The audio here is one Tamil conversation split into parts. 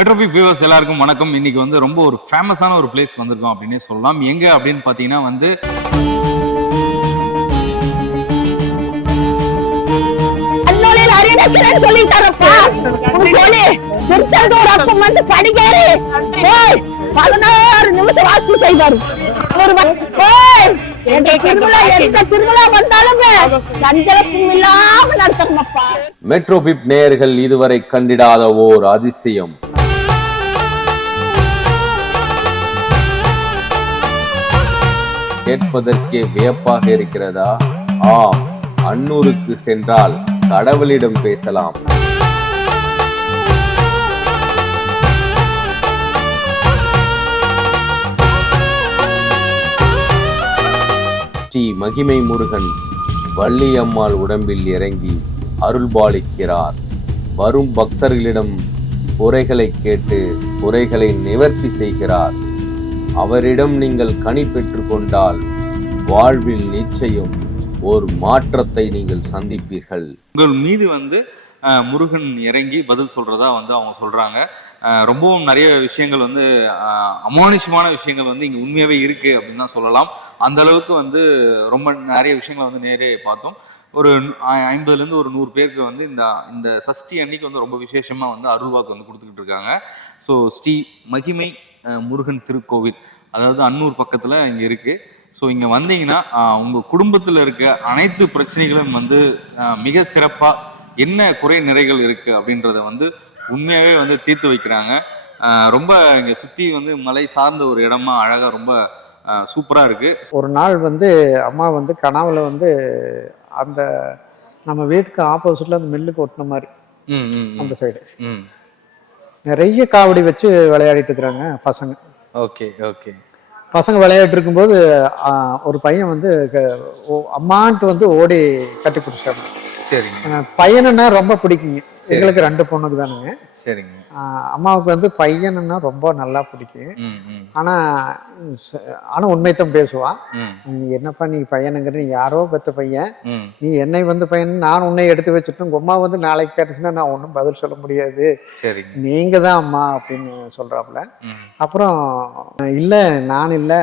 மெட்ரோபிக் வியூவர்ஸ் எல்லாருக்கும் வணக்கம் இன்னைக்கு வந்து ரொம்ப ஒரு ஃபேமஸான ஒரு பிளேஸ் வந்திருக்கோம் அப்படின்னே சொல்லலாம் எங்க அப்படின்னு பார்த்தீங்கன்னா வந்து நிமிஷம் மெட்ரோபிப் நேயர்கள் இதுவரை கண்டிடாத ஓர் அதிசயம் கேட்பதற்கே வியப்பாக இருக்கிறதா ஆம் அன்னூருக்கு சென்றால் கடவுளிடம் பேசலாம் ஸ்ரீ மகிமை முருகன் வள்ளியம்மாள் உடம்பில் இறங்கி அருள்பாலிக்கிறார் வரும் பக்தர்களிடம் குறைகளை கேட்டு குறைகளை நிவர்த்தி செய்கிறார் அவரிடம் நீங்கள் கனி கொண்டால் வாழ்வில் நிச்சயம் ஒரு மாற்றத்தை நீங்கள் சந்திப்பீர்கள் உங்கள் மீது வந்து முருகன் இறங்கி பதில் சொல்றதா வந்து அவங்க சொல்றாங்க ரொம்பவும் நிறைய விஷயங்கள் வந்து அமானுஷமான விஷயங்கள் வந்து இங்கே உண்மையாகவே இருக்கு அப்படின்னு தான் சொல்லலாம் அந்த அளவுக்கு வந்து ரொம்ப நிறைய விஷயங்களை வந்து நேரே பார்த்தோம் ஒரு ஐம்பதுலேருந்து ஒரு நூறு பேருக்கு வந்து இந்த இந்த சஷ்டி அன்னைக்கு வந்து ரொம்ப விசேஷமாக வந்து அருள்வாக்கு வந்து கொடுத்துக்கிட்டு இருக்காங்க ஸோ ஸ்ரீ மகிமை முருகன் திருக்கோவில் அதாவது அன்னூர் பக்கத்தில் இங்கே இருக்குது ஸோ இங்கே வந்தீங்கன்னா உங்கள் குடும்பத்தில் இருக்க அனைத்து பிரச்சனைகளும் வந்து மிக சிறப்பாக என்ன குறை நிறைகள் இருக்குது அப்படின்றத வந்து உண்மையாகவே வந்து தீர்த்து வைக்கிறாங்க ரொம்ப இங்கே சுற்றி வந்து மலை சார்ந்த ஒரு இடமா அழகாக ரொம்ப சூப்பராக இருக்குது ஒரு நாள் வந்து அம்மா வந்து கனவுல வந்து அந்த நம்ம வீட்டுக்கு ஆப்போசிட்ல அந்த மில்லுக்கு ஒட்டின மாதிரி அந்த சைடு நிறைய காவடி வச்சு விளையாடிட்டு இருக்கிறாங்க பசங்க ஓகே ஓகே பசங்க விளையாட்டு இருக்கும்போது ஒரு பையன் வந்து அம்மான்ட்டு வந்து ஓடி கட்டி பிடிச்சாங்க சரிங்க பையனுன்னா ரொம்ப பிடிக்குங்க எங்களுக்கு ரெண்டு பொண்ணுக்கு தானுங்க சரிங்க அம்மாவுக்கு வந்து பையனுன்னா ரொம்ப நல்லா பிடிக்கும் ஆனா ஆனா உண்மைத்தான் பேசுவான் நீ என்னப்பா நீ பையனுங்கிற நீ யாரோ பெத்த பையன் நீ என்னை வந்து பையன் நான் உன்னை எடுத்து வச்சுட்டோம் அம்மா வந்து நாளைக்கு கேட்டுச்சுன்னா நான் ஒன்னும் பதில் சொல்ல முடியாது நீங்க தான் அம்மா அப்படின்னு சொல்றாப்புல அப்புறம் இல்லை நான் இல்லை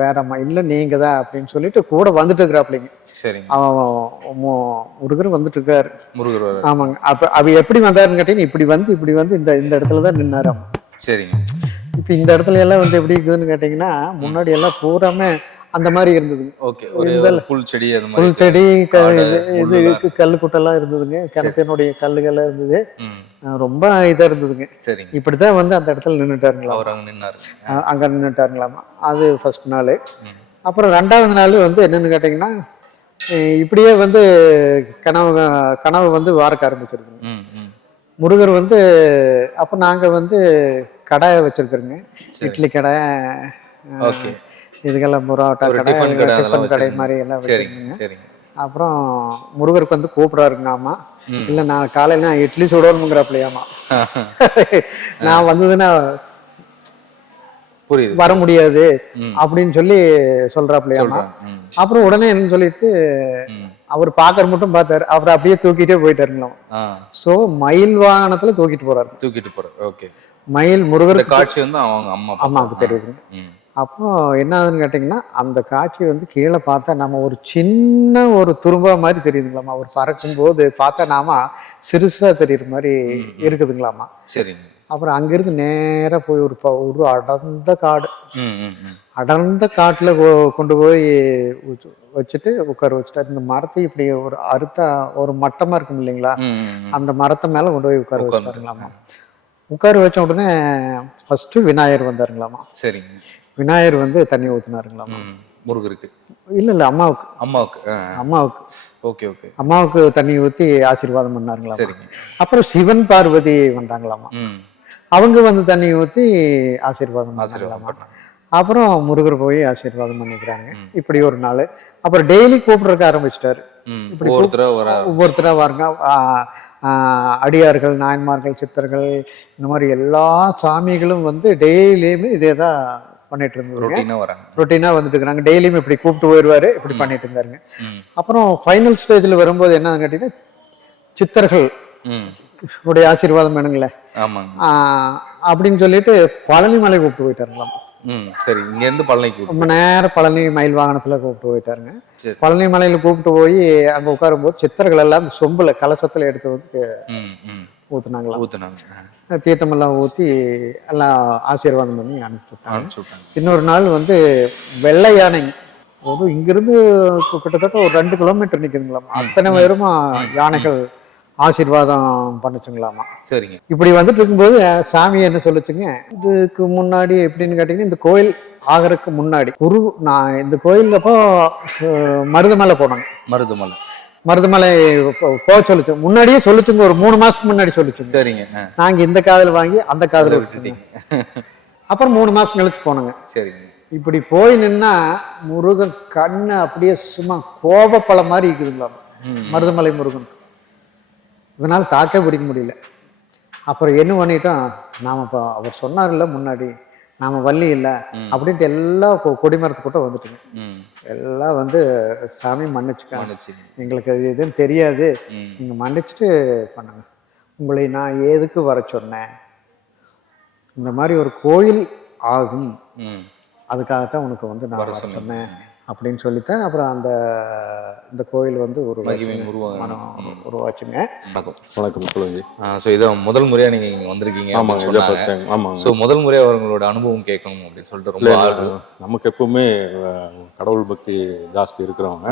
வேறம்மா இல்லை நீங்க தான் அப்படின்னு சொல்லிட்டு கூட வந்துட்டு இருக்கிறாப்லிங்க அவன் முருகரும் வந்துட்டு இருக்காரு முருகர் ஆமாங்க அப்ப அவ எப்படி வந்தாருன்னு கேட்டீங்கன்னா இப்படி வந்து இப்படி வந்து இந்த இந்த இடத்துல தான் நின்னாரு சரிங்க இப்ப இந்த இடத்துல எல்லாம் வந்து எப்படி இருக்குதுன்னு கேட்டீங்கன்னா முன்னாடி எல்லாம் பூராமே அந்த மாதிரி இருந்ததுங்க ஓகே புல் செடி இது கல் குட்டெல்லாம் இருந்ததுங்க கிணத்தினுடைய கல்லுகள்லாம் இருந்தது ரொம்ப இதா இருந்ததுங்க சரி இப்படிதான் வந்து அந்த இடத்துல நின்றுட்டாருங்களா அங்க நின்றுட்டாருங்களாமா அது ஃபர்ஸ்ட் நாள் அப்புறம் ரெண்டாவது நாள் வந்து என்னன்னு கேட்டிங்கன்னா இப்படியே வந்து கனவு கனவு வந்து வாரக்க ஆரம்பிச்சிருக்குங்க முருகர் வந்து அப்போ நாங்கள் வந்து கடை வச்சிருக்கிறோங்க இட்லி கடை ஓகே இதுக்கெல்லாம் புரோட்டா கடை டிஃபன் கடை மாதிரி எல்லாம் வச்சுருக்கீங்க அப்புறம் முருகருக்கு வந்து கூப்பிடாருங்கண்ணாமா இல்ல நான் காலையில நான் இட்லி சுடணுங்கிறப்பலையாமா நான் வந்ததுன்னா வர முடியாது அப்படின்னு சொல்லி சொல்றாப்லையாமா அப்புறம் உடனே என்ன சொல்லிட்டு அவர் பாக்கற மட்டும் பார்த்தாரு அப்புறம் அப்படியே தூக்கிட்டே போயிட்டாருங்களா சோ மயில் வாகனத்துல தூக்கிட்டு போறாரு தூக்கிட்டு போறாரு ஓகே மயில் முருகர் காட்சி வந்து அவங்க அம்மா அம்மாவுக்கு தெரியுது அப்போ என்ன ஆகுதுன்னு கேட்டிங்கன்னா அந்த காட்சி வந்து கீழே பார்த்தா நம்ம ஒரு சின்ன ஒரு துரும்பா மாதிரி தெரியுதுங்களாமா அவர் பறக்கும்போது பார்த்தா நாம சிறுசாக தெரியுற மாதிரி இருக்குதுங்களாமா சரி அப்புறம் அங்கிருந்து நேராக போய் ஒரு ப ஒரு அடர்ந்த காடு அடர்ந்த காட்டில் கொண்டு போய் வச்சுட்டு உட்கார வச்சுட்டாரு இந்த மரத்தை இப்படி ஒரு அறுத்த ஒரு மட்டமாக இருக்கும் இல்லைங்களா அந்த மரத்தை மேலே கொண்டு போய் உட்கார வச்சுட்டாருங்களாமா உட்கார வச்ச உடனே ஃபர்ஸ்ட் விநாயகர் வந்தாருங்களாமா சரிங்க விநாயகர் வந்து தண்ணி ஊத்துனாருங்களா முருகருக்கு இல்ல இல்ல அம்மாவுக்கு அம்மாவுக்கு அம்மாவுக்கு ஓகே ஓகே அம்மாவுக்கு தண்ணி ஊத்தி ஆசீர்வாதம் பண்ணாருங்களா அப்புறம் சிவன் பார்வதி வந்தாங்களாமா அவங்க வந்து தண்ணி ஊத்தி ஆசீர்வாதம் ஆசீர்வாதம் அப்புறம் முருகர் போய் ஆசீர்வாதம் பண்ணிக்கிறாங்க இப்படி ஒரு நாள் அப்புறம் டெய்லி கூப்பிடுறக்க ஆரம்பிச்சிட்டாரு ஒவ்வொருத்தரா வாருங்க அடியார்கள் நாயன்மார்கள் சித்தர்கள் இந்த மாதிரி எல்லா சாமிகளும் வந்து டெய்லியுமே இதே தான் பண்ணிட்டு இருந்தாங்க ரொட்டீனா வந்துட்டு இருக்கிறாங்க டெய்லியும் இப்படி கூப்பிட்டு போயிடுவாரு இப்படி பண்ணிட்டு இருந்தாருங்க அப்புறம் ஃபைனல் ஸ்டேஜ்ல வரும்போது என்னன்னு கேட்டீங்கன்னா சித்தர்கள் உடைய ஆசீர்வாதம் வேணுங்களே அப்படின்னு சொல்லிட்டு பழனி மலை கூப்பிட்டு போயிட்டாருங்களாம் சரி இங்க இருந்து பழனி ரொம்ப நேரம் பழனி மயில் வாகனத்துல கூப்பிட்டு போயிட்டாருங்க பழனி மலையில கூப்பிட்டு போய் அங்க உட்காரும் போது சித்தர்கள் எல்லாம் சொம்புல கலசத்துல எடுத்து வந்து ஊத்துனாங்களா ஊத்துனாங்க தீர்த்தமெல்லாம் ஊற்றி எல்லாம் ஆசீர்வாதம் பண்ணி அனுப்பிச்சுட்டாங்க இன்னொரு நாள் வந்து வெள்ளை யானை ஒரு இங்கிருந்து கிட்டத்தட்ட ஒரு ரெண்டு கிலோமீட்டர் நிற்குதுங்களாம் அத்தனை பேருமா யானைகள் ஆசீர்வாதம் பண்ணுச்சுங்களாமா சரிங்க இப்படி வந்துட்டு இருக்கும்போது சாமி என்ன சொல்லுச்சுங்க இதுக்கு முன்னாடி எப்படின்னு கேட்டீங்கன்னா இந்த கோயில் ஆகிறதுக்கு முன்னாடி குரு நான் இந்த கோயிலப்போ மருதமலை போனாங்க மருதமலை மருதமலை போக சொல்லுச்சு முன்னாடியே சொல்லுச்சுங்க ஒரு மூணு மாசத்துக்கு முன்னாடி சொல்லுச்சு சரிங்க நாங்க இந்த காதல் வாங்கி அந்த காதல் விட்டுட்டீங்க அப்புறம் மூணு மாசம் கழிச்சு போனோங்க சரிங்க இப்படி போய் நின்னா முருகன் கண்ணு அப்படியே சும்மா கோபப்பழம் மாதிரி இருக்குதுங்களா மருதமலை முருகன் இதனால தாக்க பிடிக்க முடியல அப்புறம் என்ன பண்ணிட்டோம் நாம இப்போ அவர் சொன்னார்ல முன்னாடி நாம வள்ளி இல்லை அப்படின்ட்டு எல்லா கொடிமரத்து கூட்டம் வந்துட்டோங்க எல்லாம் வந்து சாமி மன்னிச்சுக்க எங்களுக்கு அது எதுவும் தெரியாது நீங்க மன்னிச்சுட்டு பண்ணுங்க உங்களை நான் எதுக்கு வர சொன்னேன் இந்த மாதிரி ஒரு கோயில் ஆகும் அதுக்காகத்தான் உனக்கு வந்து நான் வர சொன்னேன் அப்படின்னு சொல்லித்தான் அப்புறம் அந்த இந்த கோயில் வந்து ஒரு உருவாச்சுங்க வணக்கம் ஸோ இதான் முதல் முறையாக நீங்கள் இங்கே வந்திருக்கீங்க ஆமாங்க ஆமாம் ஸோ முதல் முறையாக அவங்களோட அனுபவம் கேட்கணும் அப்படின்னு சொல்லிட்டு ரொம்ப நமக்கு எப்பவுமே கடவுள் பக்தி ஜாஸ்தி இருக்கிறவங்க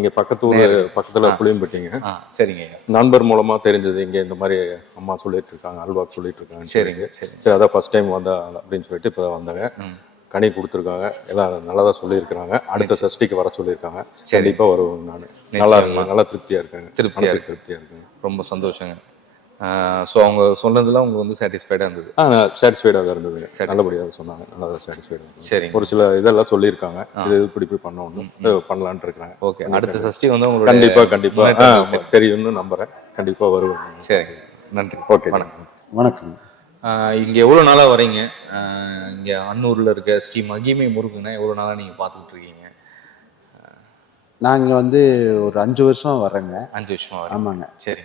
இங்கே பக்கத்து ஊர் பக்கத்தில் புளியம்பட்டிங்க சரிங்க நண்பர் மூலமாக தெரிஞ்சது இங்கே இந்த மாதிரி அம்மா சொல்லிட்டு இருக்காங்க அல்வா சொல்லிட்டு இருக்காங்க சரிங்க சரி அதான் ஃபர்ஸ்ட் டைம் வந்தா அப்படின்னு சொல்லிட்டு இப்போ வந்தாங்க கனி கொடுத்துருக்காங்க எல்லாம் நல்லதாக சொல்லியிருக்கிறாங்க அடுத்த சஷ்டிக்கு வர சொல்லியிருக்காங்க கண்டிப்பாக வருவோம் நான் நல்லா இருக்கலாம் நல்லா திருப்தியாக இருக்காங்க திருப்தியாக இருக்கு திருப்தியாக இருக்குங்க ரொம்ப சந்தோஷங்க ஸோ அவங்க சொன்னதெல்லாம் அவங்க வந்து சாட்டிஸ்ஃபைடாக இருந்தது ஆ சாட்டிஸ்ஃபைடாக இருந்தது நல்லபடியாக சொன்னாங்க நல்லா சாட்டிஸ்ஃபைடாக சரி ஒரு சில இதெல்லாம் சொல்லியிருக்காங்க இது இப்படி போய் பண்ணணும் பண்ணலான்ட்டு இருக்கிறாங்க ஓகே அடுத்த சஷ்டி வந்து உங்களுக்கு கண்டிப்பாக கண்டிப்பாக தெரியும்னு நம்புகிறேன் கண்டிப்பாக வருவாங்க சரி நன்றி ஓகே வணக்கம் வணக்கம் இங்கே எவ்வளோ நாளாக வரீங்க இங்கே அன்னூரில் இருக்க ஸ்ரீ மகிமை முருகனை எவ்வளோ நாளாக நீங்கள் பார்த்துக்கிட்டு இருக்கீங்க நாங்கள் வந்து ஒரு அஞ்சு வருஷம் வர்றேங்க அஞ்சு வருஷம் ஆமாங்க சரி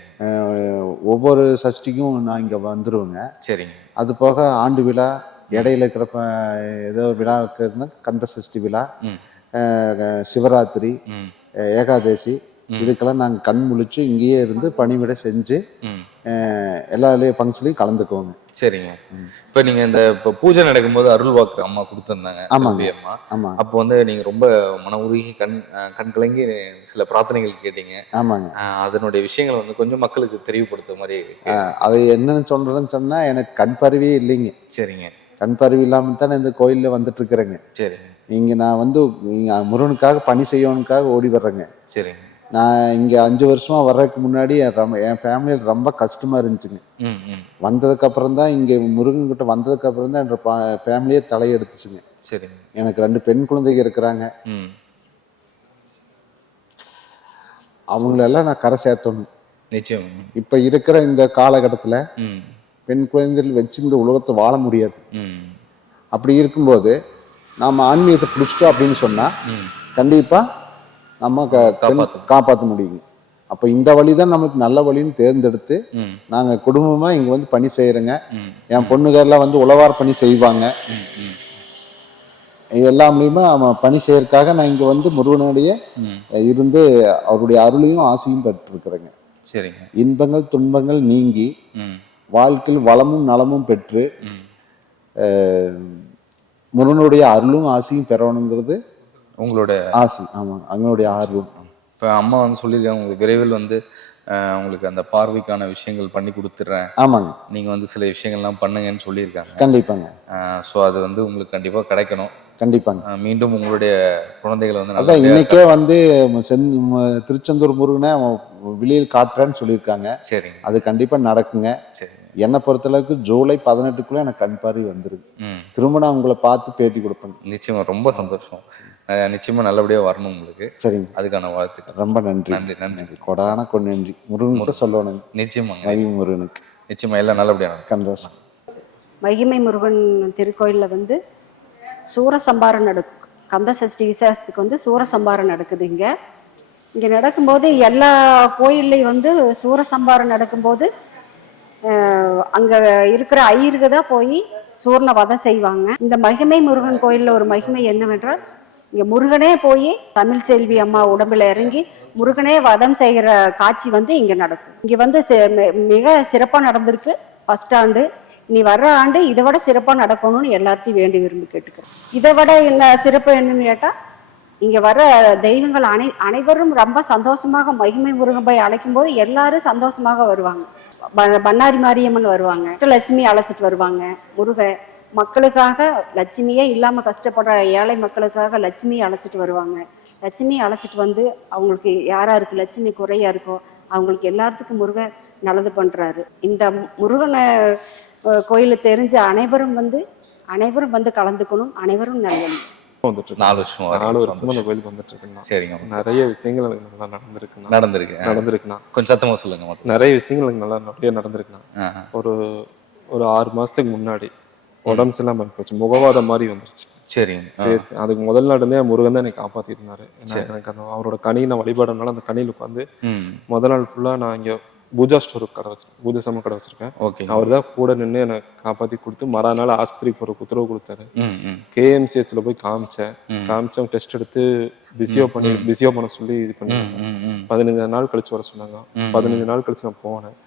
ஒவ்வொரு சஷ்டிக்கும் நான் இங்கே வந்துடுவேங்க சரிங்க அது போக ஆண்டு விழா இடையில இருக்கிறப்ப ஏதோ விழா கந்த சஷ்டி விழா சிவராத்திரி ஏகாதசி இதுக்கெல்லாம் நாங்கள் கண் முழிச்சு இங்கேயே இருந்து பணிவிட செஞ்சு எல்லா ஃபங்க்ஷன்லையும் கலந்துக்குவோங்க சரிங்க இப்போ நீங்க இந்த இப்போ பூஜை நடக்கும்போது வாக்கு அம்மா கொடுத்துருந்தாங்க ஆமாங்க அம்மா ஆமா அப்போ வந்து நீங்க ரொம்ப மன உருகி கண் கண் கலங்கி சில பிரார்த்தனைகள் கேட்டீங்க ஆமாங்க அதனுடைய விஷயங்கள் வந்து கொஞ்சம் மக்களுக்கு தெரிவுபடுத்த மாதிரி அது என்னன்னு சொல்றதுன்னு சொன்னா எனக்கு கண் பருவியே இல்லைங்க சரிங்க கண் பருவி இல்லாமல் தானே இந்த கோயிலில் வந்துட்டு இருக்கிறேங்க சரி இங்கே நான் வந்து முருகனுக்காக பணி செய்யணுக்காக ஓடி வர்றேங்க சரிங்க நான் இங்கே அஞ்சு வருஷமா வர்றதுக்கு முன்னாடி என் ஃபேமிலியில் ரொம்ப கஷ்டமா இருந்துச்சுங்க வந்ததுக்கப்புறம் தான் இங்கே வந்ததுக்கு வந்ததுக்கப்புறம் தான் என் ஃபேமிலியே தலையெடுத்துச்சுங்க சரி எனக்கு ரெண்டு பெண் குழந்தைங்க இருக்கிறாங்க அவங்களெல்லாம் நான் கரை சேர்த்தணும் நிச்சயம் இப்போ இருக்கிற இந்த காலகட்டத்துல பெண் குழந்தைகள் வச்சு இந்த உலகத்தை வாழ முடியாது அப்படி இருக்கும்போது நாம ஆன்மீகத்தை பிடிச்சிட்டோம் அப்படின்னு சொன்னா கண்டிப்பா நம்ம காப்பாற்ற முடியும் அப்போ இந்த வழி தான் நமக்கு நல்ல வழின்னு தேர்ந்தெடுத்து நாங்க குடும்பமாக இங்கே வந்து பணி செய்யறேங்க என் பொண்ணுகள்லாம் வந்து உழவார் பணி செய்வாங்க எல்லாமே அவன் பணி செய்யறதுக்காக நான் இங்கே வந்து முருகனுடைய இருந்து அவருடைய அருளையும் ஆசையும் பெற்றிருக்கிறேங்க சரிங்க இன்பங்கள் துன்பங்கள் நீங்கி வாழ்க்கையில் வளமும் நலமும் பெற்று முருகனுடைய அருளும் ஆசையும் பெறணுங்கிறது உங்களோட ஆசை ஆமாம் அவங்களுடைய ஆர்வம் இப்போ அம்மா வந்து சொல்லியிருக்காங்க உங்களுக்கு விரைவில் வந்து உங்களுக்கு அந்த பார்வைக்கான விஷயங்கள் பண்ணி கொடுத்துட்றேன் ஆமாங்க நீங்கள் வந்து சில விஷயங்கள்லாம் பண்ணுங்கன்னு சொல்லியிருக்காங்க கண்டிப்பாங்க ஸோ அது வந்து உங்களுக்கு கண்டிப்பாக கிடைக்கணும் கண்டிப்பாங்க மீண்டும் உங்களுடைய குழந்தைகளை வந்து அதான் இன்னைக்கே வந்து திருச்செந்தூர் முருகனை வெளியில் காட்டுறேன்னு சொல்லியிருக்காங்க சரி அது கண்டிப்பாக நடக்குங்க சரி என்னை பொறுத்தளவுக்கு ஜூலை பதினெட்டுக்குள்ளே எனக்கு கண் பார்வை வந்துருது திரும்ப நான் உங்களை பார்த்து பேட்டி கொடுப்பேன் நிச்சயமாக ரொம்ப சந்தோஷம் நிச்சயமா நல்லபடியா வரணும் உங்களுக்கு சரிங்க அதுக்கான வாழ்த்துக்கள் ரொம்ப நன்றி நன்றி நன்றி கொடான கொண்டு நன்றி முருகன் கூட சொல்லணும் நிச்சயமா முருகனுக்கு நிச்சயமா எல்லாம் நல்லபடியா சந்தோஷம் மகிமை முருகன் திருக்கோயிலில் வந்து சூரசம்பாரம் நடக்கும் கந்த சஷ்டி விசேஷத்துக்கு வந்து சூரசம்பாரம் நடக்குது இங்கே இங்கே நடக்கும்போது எல்லா கோயில்லையும் வந்து சூரசம்பாரம் நடக்கும்போது அங்கே இருக்கிற ஐயருக்கு தான் போய் சூர்ண வதம் செய்வாங்க இந்த மகிமை முருகன் கோயிலில் ஒரு மகிமை என்னவென்றால் இங்கே முருகனே போய் தமிழ் செல்வி அம்மா உடம்புல இறங்கி முருகனே வதம் செய்கிற காட்சி வந்து இங்கே நடக்கும் இங்கே வந்து மிக சிறப்பாக நடந்திருக்கு ஃபஸ்ட் ஆண்டு நீ வர்ற ஆண்டு இதை விட சிறப்பாக நடக்கணும்னு எல்லாத்தையும் வேண்டி விரும்பி கேட்டுக்கிறேன் இதை விட என்ன சிறப்பு என்னன்னு கேட்டால் இங்கே வர தெய்வங்கள் அனை அனைவரும் ரொம்ப சந்தோஷமாக மகிமை முருகன் போய் அழைக்கும் போது எல்லாரும் சந்தோஷமாக வருவாங்க பண்ணாரி மாரியம்மன் வருவாங்க லட்சுமி அழைச்சிட்டு வருவாங்க முருகன் மக்களுக்காக லட்சுமியே இல்லாமல் கஷ்டப்படுற ஏழை மக்களுக்காக லட்சுமியை அழைச்சிட்டு வருவாங்க லட்சுமியை அழைச்சிட்டு வந்து அவங்களுக்கு யாராக இருக்குது லட்சுமி குறையாக இருக்கோ அவங்களுக்கு எல்லாத்துக்கும் முருகன் நல்லது பண்ணுறாரு இந்த முருகனை கோயிலை தெரிஞ்ச அனைவரும் வந்து அனைவரும் வந்து கலந்துக்கணும் அனைவரும் நல்வணும் வந்துட்டு நாலு நாலு வருஷமா அந்த வந்துட்டு இருக்குண்ணா சரிங்க நிறைய விஷயங்கள் நல்லா நடந்திருக்கு நடந்திருக்கு நடந்திருக்குண்ணா கொஞ்சம் சத்தமாக சொல்லுங்க நிறைய விஷயங்கள் நல்லா நிறைய நடந்திருக்குண்ணா ஒரு ஒரு ஆறு மாதத்துக்கு முன்னாடி உடம்பு சரியில்லாம போச்சு முகவாதம் மாதிரி வந்துருச்சு சரி அதுக்கு முதல் நாடுலேயே முருகன் தான் என்னை காப்பாத்திட்டு எனக்கு அந்த அவரோட கனி நான் வழிபாடுனால அந்த கனியில் உட்காந்து முதல் நாள் ஃபுல்லா நான் இங்க பூஜா ஸ்டோர் கடை வச்சிருக்கேன் பூஜா சம கடை வச்சிருக்கேன் ஓகே அவர் தான் கூட நின்று என்னை காப்பாற்றி கொடுத்து மறுநாள் ஆஸ்பத்திரிக்கு போற உத்தரவு கொடுத்தாரு கேஎம்சிஎஸ்ல போய் காமிச்சேன் காமிச்சேன் டெஸ்ட் எடுத்து பிஸியோ பண்ணி பிஸியோ பண்ண சொல்லி இது பண்ணி பதினஞ்சு நாள் கழிச்சு வர சொன்னாங்க பதினஞ்சு நாள் கழிச்சு நான் போனேன்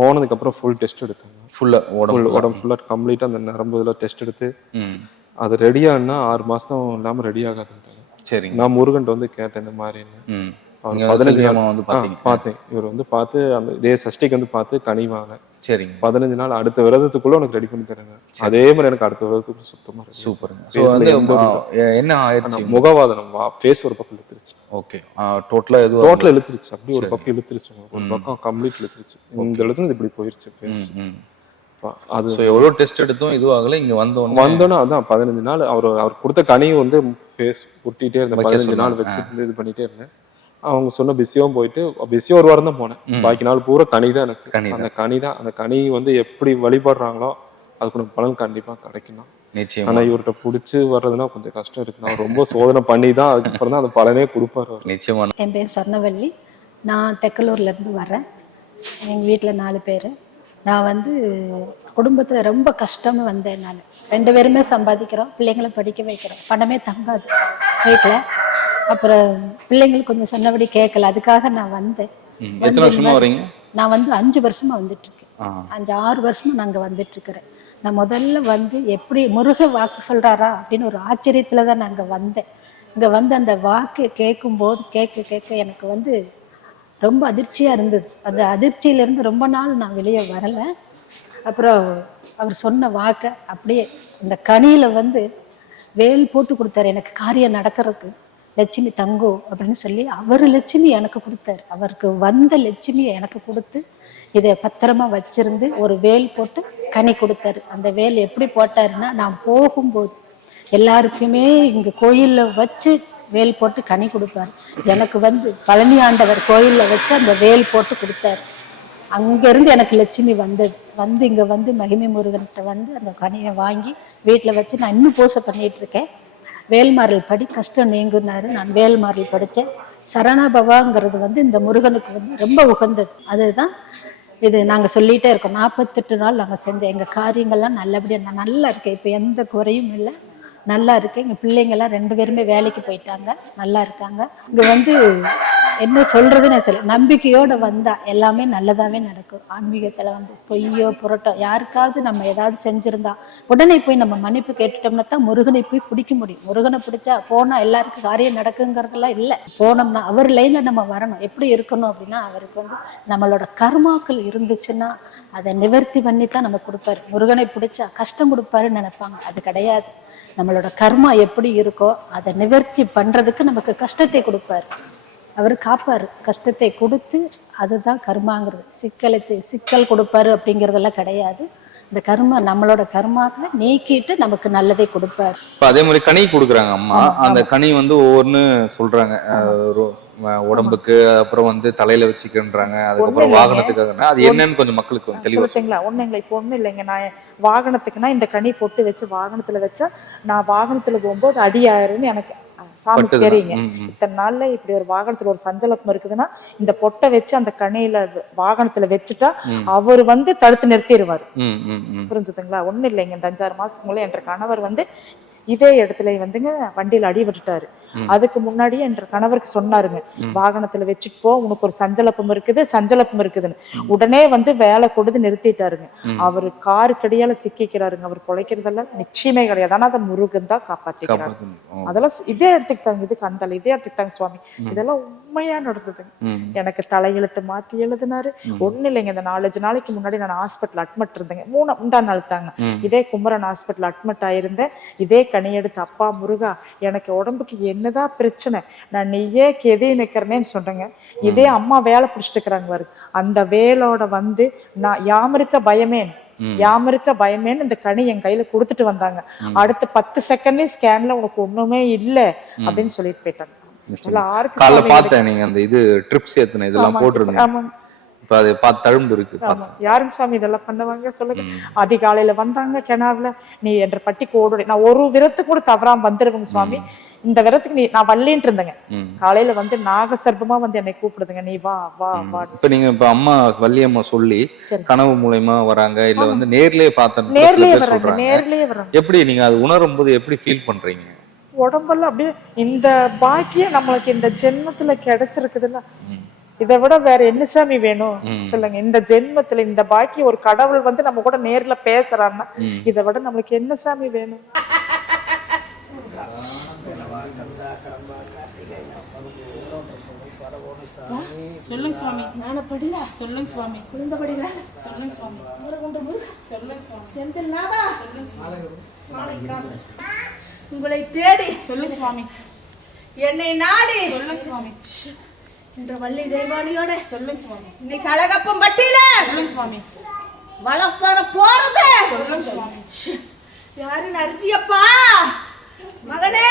போனதுக்கு அப்புறம் ஃபுல் டெஸ்ட் எடுத்தாங்க ஃபுல்லாக உடம்பு உடம்பு ஃபுல்லாக கம்ப்ளீட்டாக அந்த நரம்பு இதெல்லாம் டெஸ்ட் எடுத்து அது ரெடியானா ஆறு மாதம் இல்லாமல் ரெடி ஆகாதுன்றாங்க சரி நான் முருகன்ட்டு வந்து கேட்டேன் இந்த மாதிரி பதினஞ்சு வந்து பார்த்தேன் இவர் வந்து பார்த்து அந்த இதே சஷ்டிக்கு வந்து பார்த்து கனிவாங்க சரி பதினஞ்சு நாள் அடுத்த விரதத்துக்குள்ள உனக்கு ரெடி பண்ணி தருங்க அதே மாதிரி எனக்கு அடுத்த விரதத்துக்கு சுத்தமா இருக்கு சூப்பர் என்ன ஆயிடுச்சு முகவாதனம் ஃபேஸ் ஒரு பக்கம் இழுத்துருச்சு ஓகே டோட்டலா எதுவும் டோட்டலா இழுத்துருச்சு அப்படியே ஒரு பக்கம் இழுத்துருச்சு ஒரு பக்கம் கம்ப்ளீட் இழுத்துருச்சு இந்த இடத்துல இப்படி போயிருச்சு அது ஸோ எவ்வளோ டெஸ்ட் எடுத்தோம் இதுவும் இதுவாகல இங்கே வந்தோம் வந்தோன்னா அதான் பதினஞ்சு நாள் அவர் அவர் கொடுத்த கனியை வந்து ஃபேஸ் ஒட்டிகிட்டே இருந்தேன் பதினஞ்சு நாள் வச்சு இது பண்ணிகிட்டே இருந்தேன் அவங்க சொன்ன பிஸியாகவும் போயிட்டு பிஸியாக ஒரு வாரம் தான் போனேன் பாக்கி நாள் பூரா கனி தான் எனக்கு அந்த கனி தான் அந்த கனி வந்து எப்படி வழிபடுறாங்களோ அதுக்கு உனக்கு பலன் கண்டிப்பாக கிடைக்கணும் நிச்சயம் ஆனால் இவர்கிட்ட பிடிச்சி வர்றதுனா கொஞ்சம் கஷ்டம் இருக்கு நான் ரொம்ப சோதனை பண்ணி தான் அதுக்கப்புறம் தான் அந்த பலனே கொடுப்பாரு நிச்சயமா என் பேர் சொர்ணவல்லி நான் தெக்கலூர்லேருந்து வரேன் எங்கள் வீட்டில் நாலு பேர் நான் வந்து குடும்பத்தில் ரொம்ப கஷ்டமாக வந்தேன் நான் ரெண்டு பேருமே சம்பாதிக்கிறோம் பிள்ளைங்களை படிக்க வைக்கிறோம் பணமே தங்காது வீட்டில் அப்புறம் பிள்ளைங்களுக்கு கொஞ்சம் சொன்னபடி கேட்கல அதுக்காக நான் வந்தேன் நான் வந்து அஞ்சு வருஷமா வந்துட்டு இருக்கேன் அஞ்சு ஆறு வருஷமா நாங்க வந்துட்டு இருக்கிறேன் நான் முதல்ல வந்து எப்படி முருக வாக்கு சொல்றாரா அப்படின்னு ஒரு ஆச்சரியத்துலதான் தான் அங்கே வந்தேன் இங்க வந்து அந்த வாக்கு கேட்கும் போது கேட்க கேட்க எனக்கு வந்து ரொம்ப அதிர்ச்சியாக இருந்தது அந்த அதிர்ச்சியிலேருந்து ரொம்ப நாள் நான் வெளியே வரலை அப்புறம் அவர் சொன்ன வாக்கை அப்படியே இந்த கனியில் வந்து வேல் போட்டு கொடுத்தாரு எனக்கு காரியம் நடக்கிறதுக்கு லட்சுமி தங்கோ அப்படின்னு சொல்லி அவர் லட்சுமி எனக்கு கொடுத்தாரு அவருக்கு வந்த லட்சுமியை எனக்கு கொடுத்து இதை பத்திரமா வச்சிருந்து ஒரு வேல் போட்டு கனி கொடுத்தாரு அந்த வேல் எப்படி போட்டாருன்னா நான் போகும்போது எல்லாருக்குமே இங்கே கோயிலில் வச்சு வேல் போட்டு கனி கொடுப்பார் எனக்கு வந்து பழனி ஆண்டவர் கோயிலில் வச்சு அந்த வேல் போட்டு கொடுத்தாரு அங்கேருந்து எனக்கு லட்சுமி வந்தது வந்து இங்கே வந்து மகிமை முருகன்கிட்ட வந்து அந்த கனியை வாங்கி வீட்டில் வச்சு நான் இன்னும் பூசை பண்ணிகிட்டு இருக்கேன் வேல்மாரில் படி கஷ்டம் நீங்குனாரு நான் வேல்மாரில் படித்தேன் சரணபவாங்கிறது வந்து இந்த முருகனுக்கு வந்து ரொம்ப உகந்தது அதுதான் இது நாங்கள் சொல்லிகிட்டே இருக்கோம் நாற்பத்தெட்டு நாள் நாங்கள் செஞ்ச எங்கள் காரியங்கள்லாம் நல்லபடியாக நல்லா இருக்கேன் இப்போ எந்த குறையும் இல்லை நல்லா இருக்குது எங்கள் பிள்ளைங்கள்லாம் ரெண்டு பேருமே வேலைக்கு போயிட்டாங்க நல்லா இருக்காங்க இங்க வந்து என்ன சொல்றதுன்னு சொல்ல நம்பிக்கையோட வந்தா எல்லாமே நல்லதாவே நடக்கும் ஆன்மீகத்துல வந்து பொய்யோ புரட்டோ யாருக்காவது நம்ம ஏதாவது செஞ்சிருந்தா உடனே போய் நம்ம மன்னிப்பு கேட்டுட்டோம்னா தான் முருகனை போய் பிடிக்க முடியும் முருகனை பிடிச்சா போனா எல்லாருக்கும் காரியம் நடக்குங்கிறதெல்லாம் இல்லை போனோம்னா அவர் லைன்ல நம்ம வரணும் எப்படி இருக்கணும் அப்படின்னா அவருக்கு வந்து நம்மளோட கர்மாக்கள் இருந்துச்சுன்னா அதை நிவர்த்தி பண்ணி தான் நம்ம கொடுப்பாரு முருகனை பிடிச்சா கஷ்டம் கொடுப்பாருன்னு நினைப்பாங்க அது கிடையாது நம்மளோட கர்மா எப்படி இருக்கோ அதை நிவர்த்தி பண்றதுக்கு நமக்கு கஷ்டத்தை கொடுப்பாரு அவர் காப்பார் கஷ்டத்தை கொடுத்து அதுதான் கர்மாங்கிறது சிக்கலத்தை சிக்கல் கொடுப்பாரு அப்படிங்கிறதெல்லாம் கிடையாது இந்த கர்மா நம்மளோட கர்மாக்களை நீக்கிட்டு நமக்கு நல்லதை கொடுப்பார் அதே மாதிரி கனி கொடுக்குறாங்க அம்மா அந்த கனி வந்து ஒவ்வொன்னு சொல்றாங்க உடம்புக்கு அப்புறம் வந்து தலையில வச்சுக்கன்றாங்க அதுக்கப்புறம் வாகனத்துக்காக அது என்னன்னு கொஞ்சம் மக்களுக்கு தெளிவு சொல்லுங்களா ஒண்ணு எங்களை இப்போ ஒண்ணும் இல்லைங்க நான் வாகனத்துக்குன்னா இந்த கனி போட்டு வச்சு வாகனத்துல வச்சா நான் வாகனத்துல போகும்போது அடி ஆயிரும்னு எனக்கு சாமி தெரியுங்க இத்தனை நாள்ல இப்படி ஒரு வாகனத்துல ஒரு சஞ்சலப்பம் இருக்குதுன்னா இந்த பொட்டை வச்சு அந்த கணையில வாகனத்துல வச்சுட்டா அவர் வந்து தடுத்து நிறுத்திடுவாரு புரிஞ்சுதுங்களா ஒண்ணும் இல்லைங்க இந்த அஞ்சாறு மாசத்துக்குள்ள என்ற கணவர் வந்து இதே இடத்துல வந்துங்க வண்டியில அடி விட்டுட்டாரு அதுக்கு முன்னாடியே என்ற கணவருக்கு சொன்னாருங்க வாகனத்துல வச்சுட்டு போ உனக்கு ஒரு சஞ்சலப்பம் இருக்குது சஞ்சலப்பம் இருக்குதுன்னு உடனே வந்து வேலை கொடுத்து நிறுத்திட்டாருங்க அவர் காருக்கடியால சிக்கிக்கிறாருங்க அவர் குலைக்கிறதெல்லாம் நிச்சயமே கிடையாது ஆனா அதை முருகன் தான் காப்பாத்திக்கிறாரு அதெல்லாம் இதே எடுத்துக்கிட்டாங்க இதுக்கு அந்த இதே எடுத்துக்கிட்டாங்க சுவாமி இதெல்லாம் உண்மையா நடந்ததுங்க எனக்கு தலையெழுத்து மாத்தி எழுதினாரு ஒண்ணு இல்லைங்க இந்த நாலஞ்சு நாளைக்கு முன்னாடி நான் ஹாஸ்பிட்டல் அட்மிட் இருந்தேங்க மூணு முந்தா நாள் தாங்க இதே குமரன் ஹாஸ்பிட்டல் அட்மிட் ஆயிருந்தேன் இதே கனியெடுத்து அப்பா முருகா எனக்கு உடம்புக்கு என்னதான் பிரச்சனை நான் நீயே கெதி நிற்கிறனேன்னு சொன்னேங்க இதே அம்மா வேலை பிடிச்சிட்டு இருக்கிறாங்க அந்த வேலோட வந்து நான் யாமிருக்க பயமேன் யாமிருக்க பயமேன்னு இந்த கனி என் கையில கொடுத்துட்டு வந்தாங்க அடுத்த பத்து செகண்ட்லயே ஸ்கேன்ல உனக்கு ஒண்ணுமே இல்ல அப்படின்னு சொல்லிட்டு போயிட்டாங்க நீங்க அந்த இது ட்ரிப்ஸ் இதெல்லாம் போட்டிருந்தீங்க இப்ப அது பார்த்து தழும்பு இருக்கு யாரும் சுவாமி இதெல்லாம் பண்ணுவாங்க சொல்லுங்க அதிகாலையில வந்தாங்க கிணறுல நீ என்ற பட்டி ஓடுடைய நான் ஒரு விரத்துக்கு கூட தவறாம வந்துடுவேங்க சுவாமி இந்த விரத்துக்கு நீ நான் வல்லின்ட்டு இருந்தேங்க காலையில வந்து நாகசர்பமா வந்து என்னை கூப்பிடுதுங்க நீ வா வா வா இப்ப நீங்க இப்ப அம்மா வள்ளி அம்மா சொல்லி கனவு மூலயமா வராங்க இல்ல வந்து நேர்லயே பார்த்தேன் நேர்லயே வராங்க நேர்லயே வராங்க எப்படி நீங்க அது உணரும் போது எப்படி ஃபீல் பண்றீங்க உடம்பெல்லாம் அப்படியே இந்த பாக்கியம் நம்மளுக்கு இந்த ஜென்மத்துல கிடைச்சிருக்குதுல்ல இதை விட வேற என்ன சாமி வேணும் சொல்லுங்க இந்த ஜென்மத்துல இந்த பாக்கி ஒரு கடவுள் வந்து நம்ம கூட நேர்ல பேசுறான்னா இதை விட நம்மளுக்கு என்ன சாமி வேணும் சொல்லுங்க சுவாமி சொல்லுங்க சுவாமி சொல்லுங்க சுவாமி சொல்லுங்க சுவாமி சொல்லுங்க உங்களை தேடி சொல்லுங்க சுவாமி என்னை நாடி சொல்லுங்க சுவாமி என்ற வள்ளி தெய்வானியோட சொல்லுங்க சுவாமி இன்னைக்கு அழகப்பம் பட்டியல சொல்லுங்க சுவாமி வளப்பற போறது சொல்லுங்க சுவாமி யாரு நர்ஜியப்பா மகனே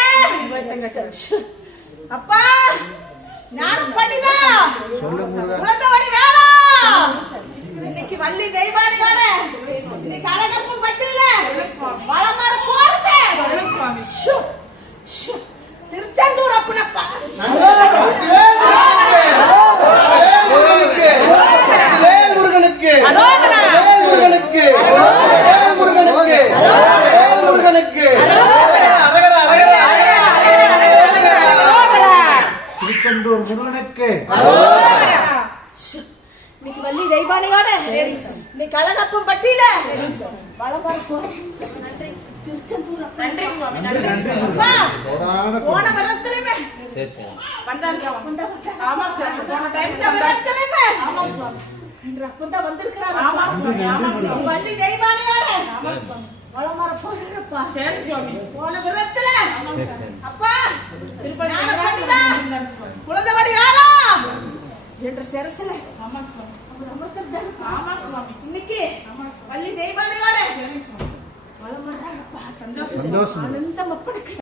அப்பா நானும் பண்ணிதான் குழந்தவடி வேலை இன்னைக்கு வள்ளி தெய்வானியோட இன்னைக்கு அழகப்பம் பட்டியில வளமர போறது சொல்லுங்க சுவாமி திருச்செந்தூர் அப்படின்னப்பா நீ கலகப்பம் பட்டியல போன வருஷத்துலயுமே ஆமா சார் போன டைம் வருஷத்துலயுமே ஆமா சுவாமி ரப்பந்தா வந்திருக்கிறார் ஆமா சுவாமி ஆமா சுவாமி வள்ளி தெய்வானையார ஆமா சுவாமி வளமர போகிறப்பா சுவாமி போன விரத்துல அப்பா திருப்பதி ஞான பண்டிதா குழந்தை வடி என்ற சரசல ஆமா சுவாமி அவர் அமர்த்திருந்தாரு ஆமா சுவாமி இன்னைக்கு பள்ளி தெய்வானையோட சரிங்க சுவாமி வளம் சந்தோஷம் ஆனந்தம் அப்பனுக்கு